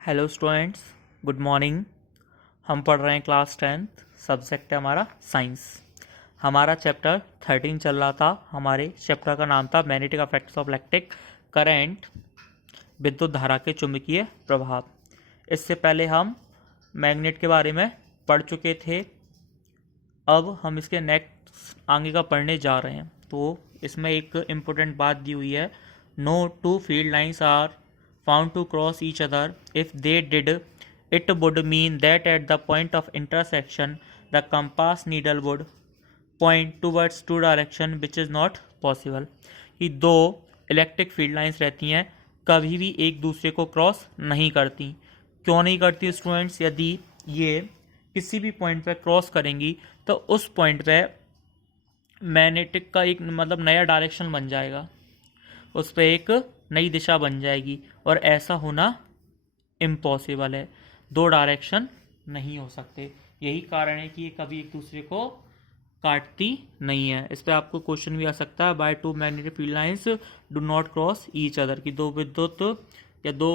Hello students, good morning. हम पढ़ रहे हैं क्लास 10th, सब्जेक्ट है हमारा साइंस। हमारा चैप्टर 13 चल रहा था। हमारे चैप्टर का नाम था magnetic effects of electric current, विद्युत धारा के चुंबकीय प्रभाव। इससे पहले हम मैग्नेट के बारे में पढ़ चुके थे। अब हम इसके नेक्स्ट आगे का पढ़ने जा रहे हैं। तो इसमें एक इम्पोर्टेंट बात दी हुई है, no two field lines are found to cross each other. If they did, it would mean that at the point of intersection, the compass needle would point towards two direction, which is not possible. कि दो electric field lines रहती हैं, कभी भी एक दूसरे को cross नहीं करती। क्यों नहीं करती स्टूडेंट्स? यदि ये किसी भी पॉइंट पे क्रॉस करेंगी तो उस पॉइंट पे मैग्नेटिक का एक नया डायरेक्शन बन जाएगा, उस पर एक नई दिशा बन जाएगी, और ऐसा होना इम्पॉसिबल है। दो डायरेक्शन नहीं हो सकते। यही कारण है कि ये कभी एक दूसरे को काटती नहीं है। इस पर आपको क्वेश्चन भी आ सकता है, by two magnetic field lines do not cross each other, कि दो विद्युत या दो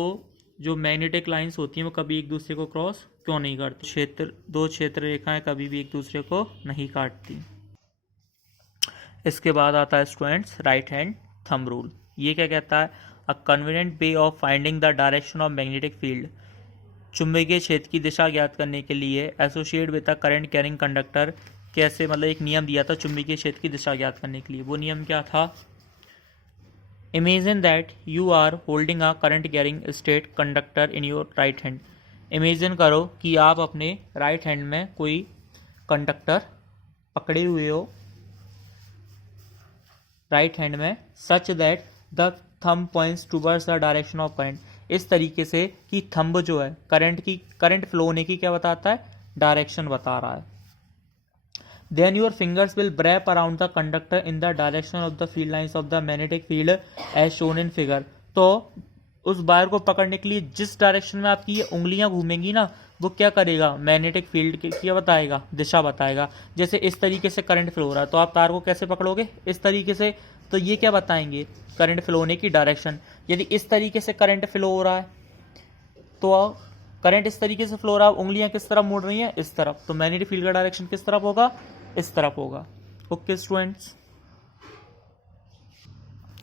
जो मैग्नेटिक लाइंस होती हैं वो कभी एक दूसरे को क्रॉस क्यों नहीं करती। दो क्षेत्र रेखाएं कभी भी एक दूसरे को नहीं काटती। इसके बाद आता है students right hand thumb rule. ये क्या कहता है? A convenient way of finding the direction of magnetic field. चुंबकीय क्षेत्र की दिशा ज्ञात करने के लिए associate with a current carrying conductor. कैसे? एक नियम दिया था चुंबकीय क्षेत्र की दिशा ज्ञात करने के लिए। वो नियम क्या था? Imagine that you are holding a current carrying straight conductor in your right hand. Imagine करो कि आप अपने राइट हैंड में कोई कंडक्टर पकड़े हुए हो, राइट हैंड में, such that the thumb points towards the direction of current. इस तरीके से कि थंब जो है करंट फ्लो होने की क्या बताता है? डायरेक्शन बता रहा है। Then your fingers will wrap around the conductor in the direction of the field lines of the magnetic field as shown in figure. तो उस वायर को पकड़ने के लिए जिस डायरेक्शन में आपकी ये उंगलियां घूमेंगी ना, वो क्या करेगा? मैग्नेटिक फील्ड की क्या बताएगा? दिशा बताएगा। जैसे इस तरीके से करंट फ्लो हो रहा है तो आप तार को कैसे पकड़ोगे? इस तरीके से। तो ये क्या बताएंगे? करंट फ्लो होने की डायरेक्शन। यदि इस तरीके से करंट फ्लो हो रहा है तो करंट इस तरीके से फ्लो हो रहा है, उंगलियां किस तरफ मुड़ रही हैं? इस तरफ। तो मैग्नेटिक फील्ड का डायरेक्शन किस तरफ होगा? इस तरफ होगा। ओके स्टूडेंट्स,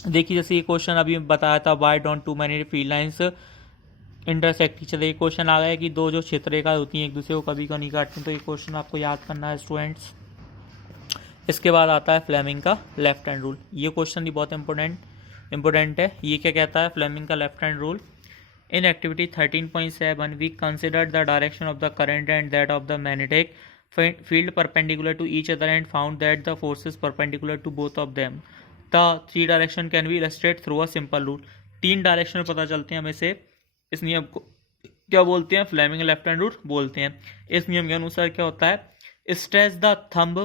देखिए जैसे ये क्वेश्चन अभी बताया था, why don't two magnetic field lines intersect each other. ये क्वेश्चन आ गया कि दो जो क्षेत्र रेखा होती हैं एक दूसरे को कभी नहीं काटती। तो ये क्वेश्चन आपको याद करना है स्टूडेंट्स। इसके बाद आता है फ्लेमिंग का लेफ्ट हैंड रूल। ये क्वेश्चन भी बहुत इंपॉर्टेंट है। ये क्या कहता है? फ्लेमिंग का left hand rule. In activity 13.7 we considered the direction of the current and that of the magnetic field perpendicular to each other and found that the forces perpendicular to both of them. The three direction can be illustrated through a simple rule. तीन direction पता चलते हैं हमें से। इस नियम को क्या बोलते हैं? फ्लेमिंग लेफ्ट हैंड रूल बोलते हैं। इस नियम के अनुसार क्या होता है? Stretch the thumb,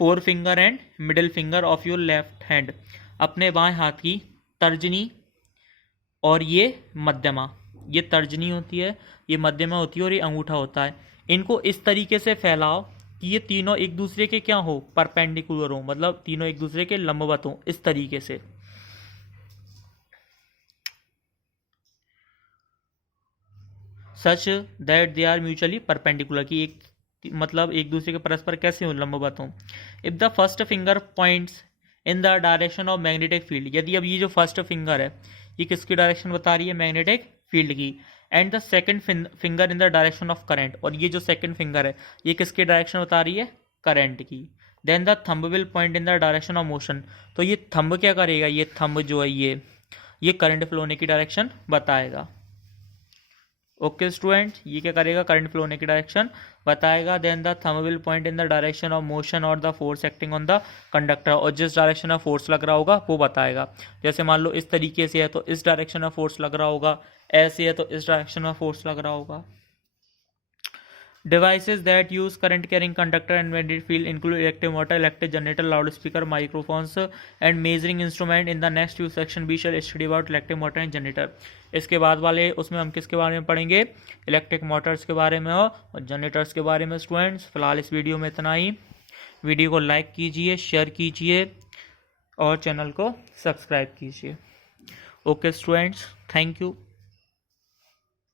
four finger and middle finger of your left hand. अपने बाएं हाथ की तर्जनी और ये मध्यमा, ये तर्जनी होती है, ये मध्यमा होती है और ये अंगूठा होता है। इनको इस तरीके से फैलाओ कि ये तीनों एक दूसरे के क्या हो? परपेंडिकुलर हो, तीनों एक दूसरे के लंबवत हो। इस तरीके से such that they are mutually perpendicular, कि एक दूसरे के परस्पर कैसे हो? लंबवत हो। If the first finger points in the direction of magnetic field. यदि अब ये जो फर्स्ट फिंगर है ये किसकी डायरेक्शन बता रही है? मैग्नेटिक फील्ड की। And the second finger in the direction of current. और ये जो सेकंड फिंगर है ये किसकी डायरेक्शन बता रही है? करंट की। Then the thumb will point in the direction of motion. तो ये थंब क्या करेगा? ये थंब जो है ये करंट फ्लो होने की डायरेक्शन बताएगा। ओके स्टूडेंट, ये क्या करेगा? करंट फ्लो होने की डायरेक्शन बताएगा। Then the thumb will point in the direction of motion और the force acting on the conductor. और जिस डायरेक्शन में फोर्स लग रहा होगा वो बताएगा। जैसे मान लो इस तरीके से है तो इस डायरेक्शन में फोर्स लग रहा होगा, ऐसे है तो इस डायरेक्शन में फोर्स लग रहा होगा। Devices that use current carrying conductor and magnetic field include electric motor, electric generator, loudspeaker, microphones and measuring instrument. In the next few section we shall study about electric motor and generator. इसके बाद वाले उसमें हम किसके बारे में पढ़ेंगे? Electric Motors के बारे में और जनरेटर्स के बारे में। स्टूडेंट्स फिलहाल इस वीडियो में इतना ही। वीडियो को लाइक कीजिए, शेयर कीजिए और चैनल को सब्सक्राइब कीजिए। Okay students, thank you.